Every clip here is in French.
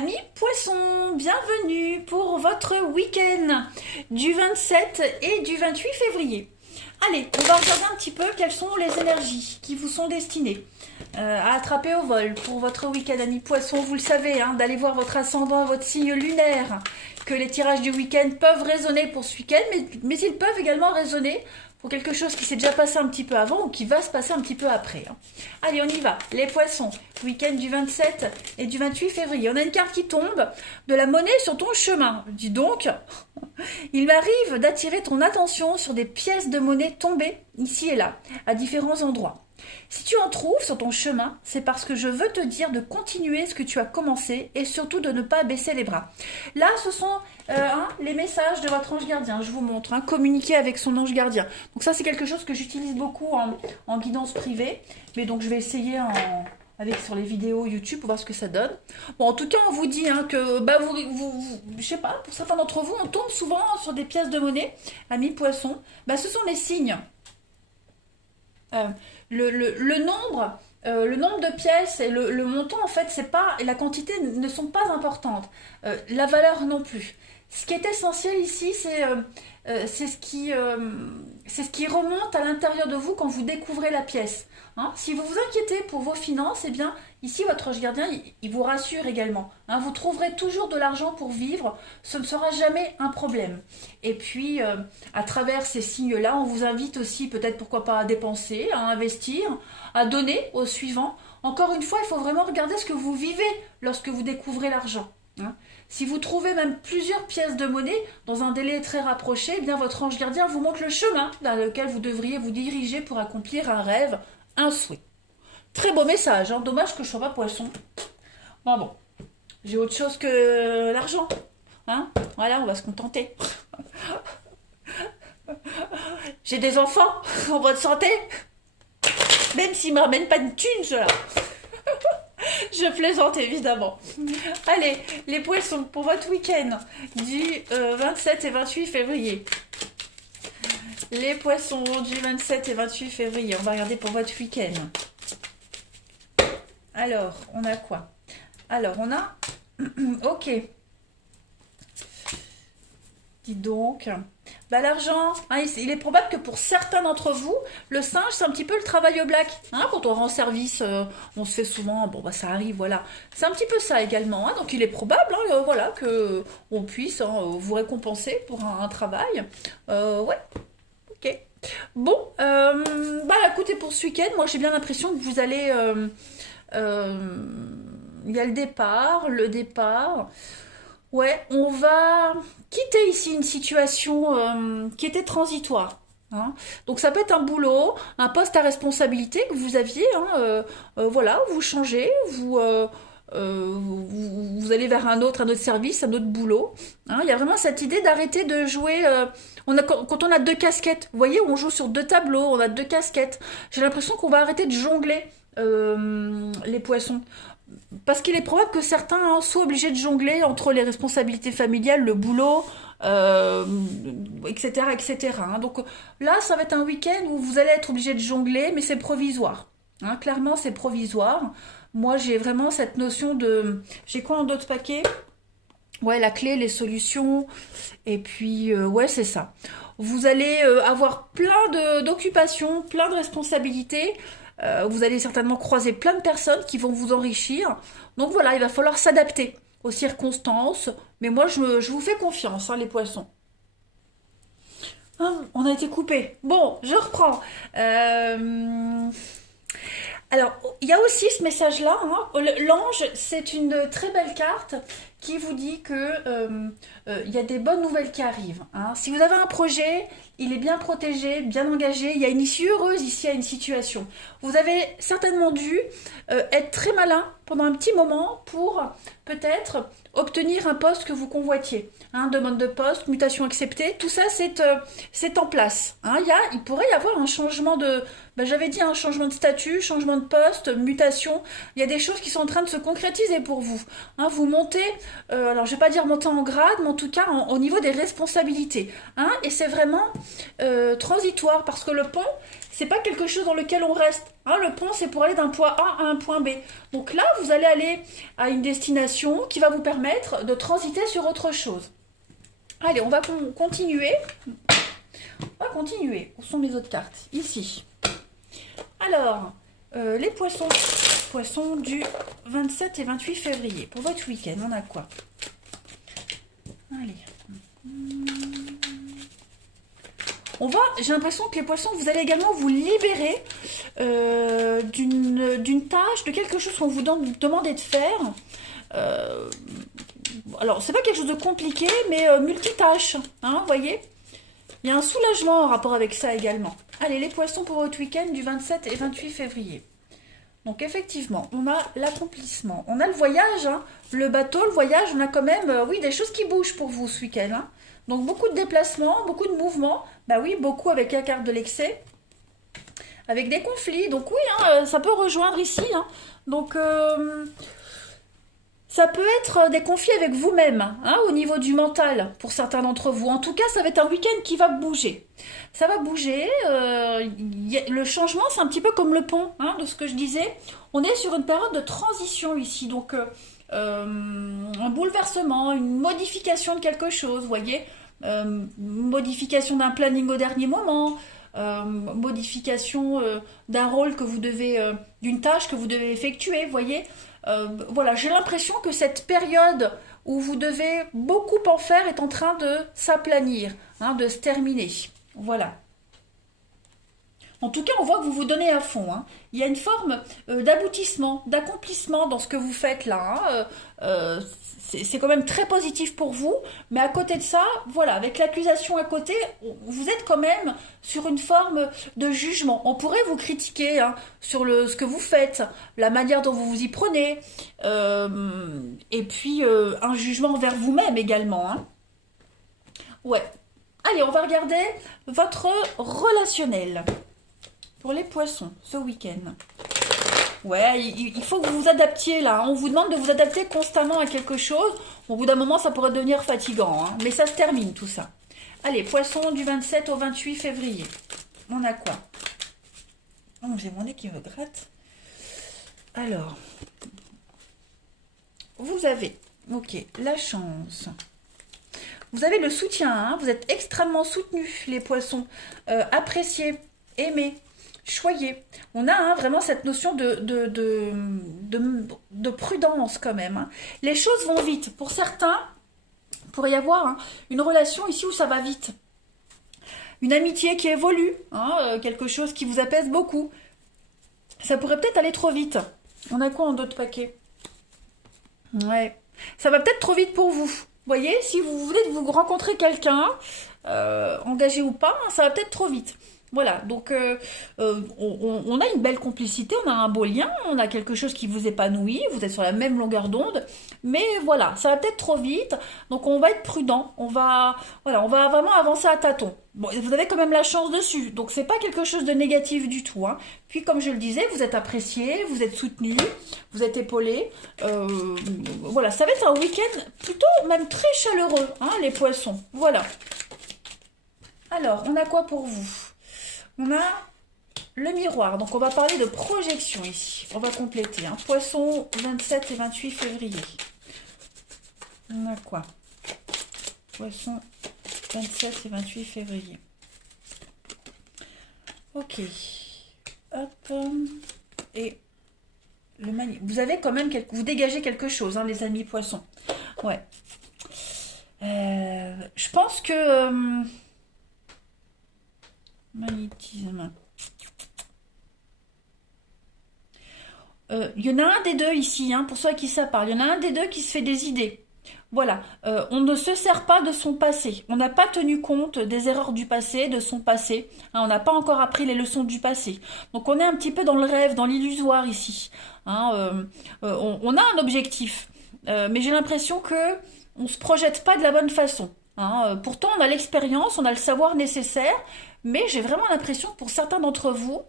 Amis poissons, bienvenue pour votre week-end du 27 et du 28 février. Allez, on va regarder un petit peu quelles sont les énergies qui vous sont destinées à attraper au vol pour votre week-end, amis poissons. Vous le savez, hein, d'aller voir votre ascendant, votre signe lunaire, que les tirages du week-end peuvent résonner pour ce week-end, mais ils peuvent également résonner pour quelque chose qui s'est déjà passé un petit peu avant ou qui va se passer un petit peu après. Allez, on y va. Les poissons, week-end du 27 et du 28 février. On a une carte qui tombe, de la monnaie sur ton chemin. Dis donc, il m'arrive d'attirer ton attention sur des pièces de monnaie tombées ici et là, à différents endroits. Si tu en trouves sur ton chemin, c'est parce que je veux te dire de continuer ce que tu as commencé et surtout de ne pas baisser les bras. Là, ce sont les messages de votre ange gardien. Je vous montre, communiquer avec son ange gardien. Donc ça, c'est quelque chose que j'utilise beaucoup en guidance privée. Mais donc, je vais essayer sur les vidéos YouTube pour voir ce que ça donne. Bon, en tout cas, on vous dit que, je sais pas, pour certains d'entre vous, on tombe souvent sur des pièces de monnaie, amis poissons. Ce sont les signes. Le nombre de pièces et le montant, en fait, c'est pas, et la quantité ne sont pas importantes. La valeur non plus. Ce qui est essentiel ici, c'est ce qui remonte à l'intérieur de vous quand vous découvrez la pièce. Si vous vous inquiétez pour vos finances, eh bien, ici, votre ange gardien, il vous rassure également. Vous trouverez toujours de l'argent pour vivre, ce ne sera jamais un problème. Et puis, à travers ces signes-là, on vous invite aussi, peut-être, pourquoi pas, à dépenser, à investir, à donner aux suivants. Encore une fois, il faut vraiment regarder ce que vous vivez lorsque vous découvrez l'argent. Si vous trouvez même plusieurs pièces de monnaie dans un délai très rapproché, eh bien votre ange gardien vous montre le chemin dans lequel vous devriez vous diriger pour accomplir un rêve, un souhait. Très beau message, dommage que je ne sois pas poisson. Bon, j'ai autre chose que l'argent. Voilà, on va se contenter. J'ai des enfants en bonne santé. Même s'ils ne me ramènent pas de thunes, ceux-là. Je plaisante évidemment. Allez, les poissons, pour votre week-end du 27 et 28 février. Les poissons du 27 et 28 février. On va regarder pour votre week-end. Alors, on a quoi? Alors, on a... Ok. Dis donc... l'argent, il est probable que pour certains d'entre vous, le singe, c'est un petit peu le travail au black. Quand on rend service, on se fait souvent, ça arrive, voilà. C'est un petit peu ça également. Donc il est probable, que on puisse vous récompenser pour un travail. Ouais, ok. Bon, écoutez, pour ce week-end, moi j'ai bien l'impression que vous allez... il y a le départ. Ouais, on va quitter ici une situation qui était transitoire. Donc ça peut être un boulot, un poste à responsabilité que vous aviez. Vous changez, vous allez vers un autre service, un autre boulot. Il y a vraiment cette idée d'arrêter de jouer. Quand on a deux casquettes, vous voyez, on joue sur deux tableaux, on a deux casquettes. J'ai l'impression qu'on va arrêter de jongler les poissons. Parce qu'il est probable que certains soient obligés de jongler entre les responsabilités familiales, le boulot, etc. etc. Donc là, ça va être un week-end où vous allez être obligé de jongler, mais c'est provisoire. Clairement, c'est provisoire. Moi, j'ai vraiment cette notion de... J'ai quoi en d'autres paquets? Ouais, la clé, les solutions. Et puis, c'est ça. Vous allez avoir plein d'occupations, plein de responsabilités. Vous allez certainement croiser plein de personnes qui vont vous enrichir. Donc voilà, il va falloir s'adapter aux circonstances. Mais moi, je vous fais confiance, les poissons. On a été coupé. Bon, je reprends. Alors, il y a aussi ce message-là. L'ange, c'est une très belle carte qui vous dit que il y a des bonnes nouvelles qui arrivent. Si vous avez un projet, il est bien protégé, bien engagé. Il y a une issue heureuse ici à une situation. Vous avez certainement dû être très malin pendant un petit moment pour peut-être obtenir un poste que vous convoitiez. Demande de poste, mutation acceptée, tout ça c'est en place. Il pourrait y avoir un changement de Ben, j'avais dit un changement de statut, changement de poste, mutation. Il y a des choses qui sont en train de se concrétiser pour vous. Hein, vous montez, alors je vais pas dire monter en grade, mais en tout cas au niveau des responsabilités. Hein, et c'est vraiment transitoire parce que le pont, c'est pas quelque chose dans lequel on reste. Hein, le pont, c'est pour aller d'un point A à un point B. Donc là, vous allez aller à une destination qui va vous permettre de transiter sur autre chose. Allez, on va continuer. On va continuer. Où sont mes autres cartes? Ici. Alors, les poissons. Poissons du 27 et 28 février. Pour votre week-end, on a quoi? Allez. J'ai l'impression que les poissons, vous allez également vous libérer d'une tâche, de quelque chose qu'on vous demandait de faire. Alors, c'est pas quelque chose de compliqué, mais multitâche. Hein, vous voyez? Il y a un soulagement en rapport avec ça également. Allez, les poissons pour votre week-end du 27 et 28 février. Donc, effectivement, on a l'accomplissement. On a le voyage, hein, le bateau, le voyage. On a quand même, oui, des choses qui bougent pour vous ce week-end. Hein. Donc, beaucoup de déplacements, beaucoup de mouvements. Bah oui, beaucoup avec la carte de l'excès. Avec des conflits. Donc, oui, hein, ça peut rejoindre ici. Hein. Donc, ça peut être des conflits avec vous-même, hein, au niveau du mental, pour certains d'entre vous. En tout cas, ça va être un week-end qui va bouger. Ça va bouger. Le changement, c'est un petit peu comme le pont, hein, de ce que je disais. On est sur une période de transition ici. Donc, un bouleversement, une modification de quelque chose, vous voyez. Modification d'un planning au dernier moment. Modification d'un rôle que vous devez, d'une tâche que vous devez effectuer, vous voyez. Voilà, j'ai l'impression que cette période où vous devez beaucoup en faire est en train de s'aplanir, hein, de se terminer. Voilà. En tout cas, on voit que vous vous donnez à fond. Hein. Il y a une forme d'aboutissement, d'accomplissement dans ce que vous faites là. Hein. C'est quand même très positif pour vous. Mais à côté de ça, voilà, avec l'accusation à côté, vous êtes quand même sur une forme de jugement. On pourrait vous critiquer, hein, sur ce que vous faites, la manière dont vous vous y prenez. Et puis, un jugement envers vous-même également. Hein. Ouais. Allez, on va regarder votre relationnel. Pour les poissons, ce week-end. Ouais, il faut que vous vous adaptiez là. On vous demande de vous adapter constamment à quelque chose. Au bout d'un moment, ça pourrait devenir fatigant. Hein. Mais ça se termine tout ça. Allez, poissons du 27 au 28 février. On a quoi? Oh, j'ai mon nez qui me gratte. Alors, vous avez, ok, la chance. Vous avez le soutien. Hein. Vous êtes extrêmement soutenus, les poissons. Appréciés, aimés. Choyez. On a hein, vraiment cette notion de prudence quand même. Hein. Les choses vont vite. Pour certains, il pourrait y avoir hein, une relation ici où ça va vite. Une amitié qui évolue, hein, quelque chose qui vous apaise beaucoup. Ça pourrait peut-être aller trop vite. On a quoi en d'autres paquets? Ouais. Ça va peut-être trop vite pour vous. Vous voyez, si vous voulez vous rencontrer quelqu'un, engagé ou pas, hein, ça va peut-être trop vite. Voilà, donc on a une belle complicité, on a un beau lien, on a quelque chose qui vous épanouit, vous êtes sur la même longueur d'onde, mais voilà, ça va peut-être trop vite, donc on va être prudent, on va vraiment avancer à tâtons. Bon, vous avez quand même la chance dessus, donc c'est pas quelque chose de négatif du tout. Hein. Puis comme je le disais, vous êtes apprécié, vous êtes soutenu, vous êtes épaulé. Voilà, ça va être un week-end plutôt même très chaleureux, hein, les poissons. Voilà. Alors, on a quoi pour vous? On a le miroir, donc on va parler de projection ici. On va compléter. Hein. Poisson 27 et 28 février. On a quoi? Poisson 27 et 28 février. Ok. Hop. Et le vous avez quand même vous dégagez quelque chose, hein, les amis poissons. Ouais. Je pense que magnétisme. Il y en a un des deux ici, hein, pour ceux à qui ça parle. Il y en a un des deux qui se fait des idées. Voilà, on ne se sert pas de son passé. On n'a pas tenu compte des erreurs du passé, de son passé. Hein, on n'a pas encore appris les leçons du passé. Donc on est un petit peu dans le rêve, dans l'illusoire ici. Hein, on a un objectif, mais j'ai l'impression que on se projette pas de la bonne façon. Hein, pourtant on a l'expérience, on a le savoir nécessaire, mais j'ai vraiment l'impression que pour certains d'entre vous,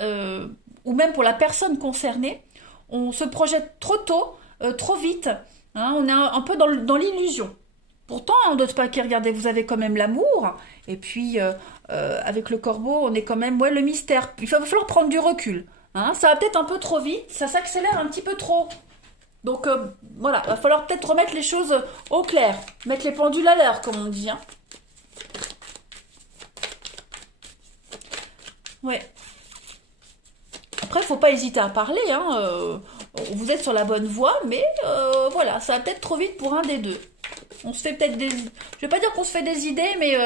ou même pour la personne concernée, on se projette trop tôt, trop vite. Hein, on est un peu dans l'illusion. Pourtant, on ne doute pas qui, regardez, vous avez quand même l'amour. Et puis, avec le corbeau, on est quand même, ouais, le mystère. Il va falloir prendre du recul. Hein, ça va peut-être un peu trop vite, ça s'accélère un petit peu trop. Donc, voilà, il va falloir peut-être remettre les choses au clair. Mettre les pendules à l'heure, comme on dit. Hein. Ouais. Après, il ne faut pas hésiter à parler. Hein, vous êtes sur la bonne voie, mais voilà, ça va peut-être trop vite pour un des deux. On se fait peut-être des... Je vais pas dire qu'on se fait des idées, mais...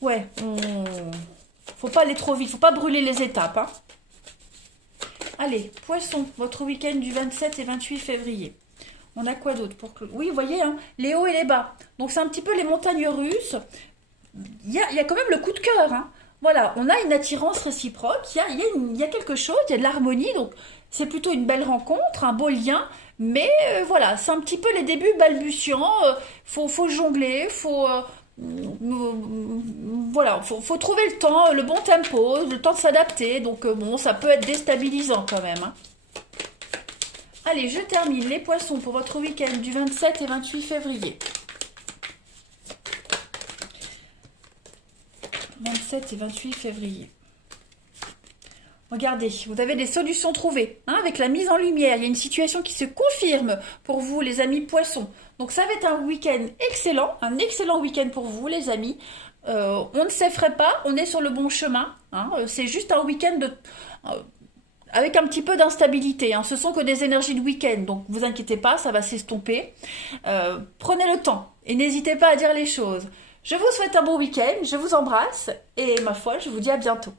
ouais, faut pas aller trop vite, faut pas brûler les étapes. Hein. Allez, Poisson, votre week-end du 27 et 28 février. On a quoi d'autre pour que... Oui, vous voyez, hein, les hauts et les bas. Donc c'est un petit peu les montagnes russes. Il y a quand même le coup de cœur. Hein. Voilà, on a une attirance réciproque, il y a quelque chose, il y a de l'harmonie, donc c'est plutôt une belle rencontre, un beau lien, mais voilà, c'est un petit peu les débuts balbutiants, faut jongler, voilà, faut trouver le temps, le bon tempo, le temps de s'adapter, donc bon, ça peut être déstabilisant quand même. Hein. Allez, je termine les poissons pour votre week-end du 27 et 28 février. 27 et 28 février. Regardez, vous avez des solutions trouvées. Hein, avec la mise en lumière, il y a une situation qui se confirme pour vous, les amis poissons. Donc ça va être un week-end excellent, un excellent week-end pour vous, les amis. On ne s'effraie pas, on est sur le bon chemin. Hein, c'est juste un week-end avec un petit peu d'instabilité. Hein. Ce sont que des énergies de week-end, donc vous inquiétez pas, ça va s'estomper. Prenez le temps et n'hésitez pas à dire les choses. Je vous souhaite un bon week-end, je vous embrasse et ma foi, je vous dis à bientôt.